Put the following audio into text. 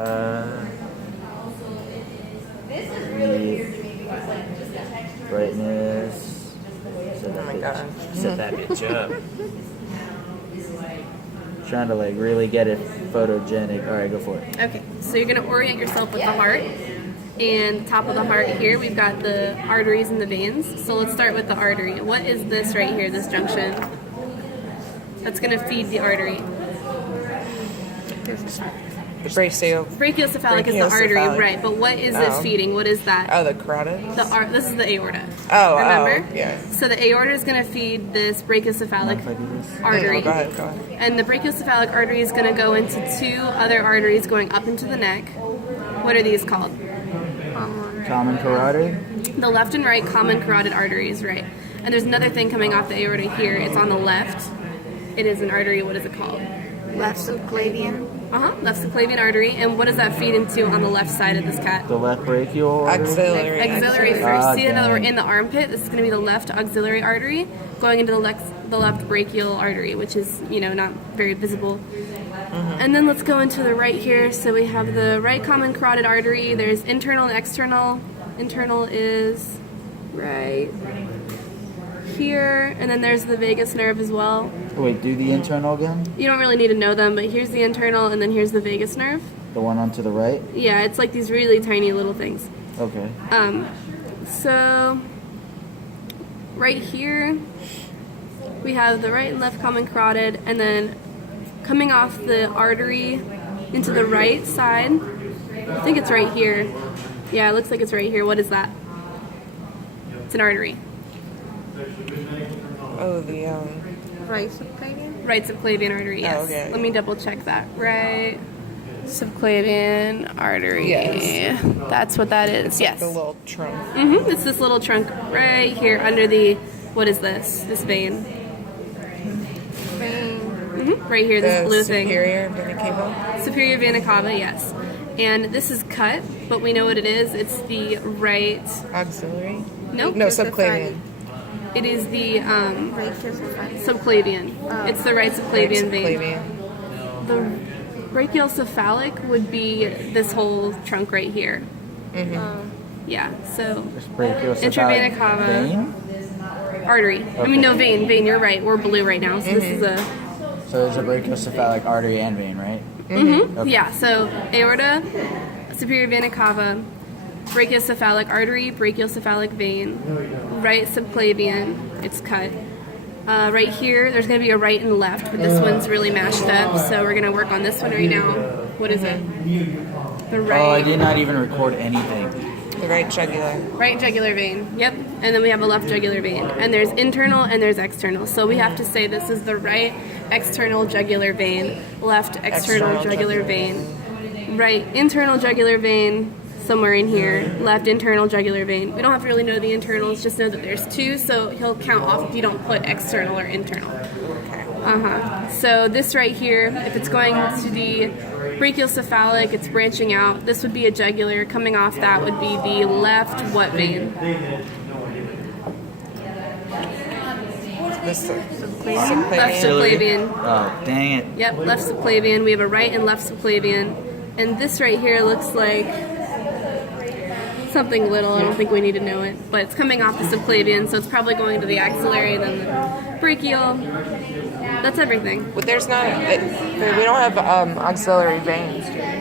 Brightness. Oh my god. Set that bitch up. Trying to like really get it photogenic. All right, go for it. Okay, so you're gonna orient yourself with the heart. And top of the heart here, we've got the arteries and the veins. So let's start with the artery. What is this right here, this junction? That's gonna feed the artery. The brachiocephalic is the artery, right? But what is it feeding? What is that? Oh, the carotid. This is the aorta. Oh, remember? Yeah. So the aorta is going to feed this brachiocephalic artery. Go ahead. And the brachiocephalic artery is going to go into two other arteries going up into the neck. What are these called? Common carotid. The left and right common carotid arteries, right? And there's another thing coming off the aorta here. It's on the left. It is an artery. What is it called? Left subclavian. Left subclavian artery. And what does that feed into on the left side of this cat? The left brachial artery? Auxiliary first. See that we're in the armpit? This is going to be the left auxiliary artery going into the left brachial artery, which is, not very visible. And then let's go into the right here. So we have the right common carotid artery. There's internal and external. Internal is right here, and then there's the vagus nerve as well. Wait, do the internal again? You don't really need to know them, but here's the internal, and then here's the vagus nerve. The one on to the right? Yeah, it's like these really tiny little things. Okay. So right here we have the right and left common carotid, and then coming off the artery into the right side, I think it's right here. Yeah, it looks like it's right here. What is that? It's an artery. Oh, the Right subclavian? Right subclavian artery, yes. Oh, okay. Let me double check that. Right subclavian artery. Yes. That's what that is, yes. the little trunk. It's this little trunk right here under the, what is this? This vein. Right here, this blue thing. Superior vena cava? Superior vena cava, yes. And this is cut, but we know what it is. It's the right... Auxiliary? Nope. No, subclavian. It is the subclavian. It's the right subclavian vein. The brachiocephalic would be this whole trunk right here. Yeah, so intravena cava vein? artery. Okay. I mean, no, vein. You're right. We're blue right now, so this is a... So there's a brachiocephalic artery and vein, right? Okay. Yeah, so aorta, superior vena cava, brachiocephalic artery, brachiocephalic vein, right subclavian, it's cut. Right here, there's going to be a right and left, but this one's really mashed up, so we're going to work on this one right now. What is it? The right... Oh, I did not even record anything. The right jugular. Right jugular vein, yep. And then we have a left jugular vein. And there's internal and there's external. So we have to say this is the right external jugular vein, left external jugular vein, right internal jugular vein, somewhere in here, left internal jugular vein. We don't have to really know the internals, just know that there's two, so he'll count off if you don't put external or internal. So this right here, if it's going to the brachiocephalic, it's branching out. This would be a jugular. Coming off that would be the left what vein? Subclavian. Left subclavian. Oh, dang it. Yep, left subclavian. We have a right and left subclavian. And this right here looks like something little. I don't think we need to know it. But it's coming off the subclavian, so it's probably going to the axillary, then the brachial. That's everything. But there's not... we don't have auxiliary veins, do we?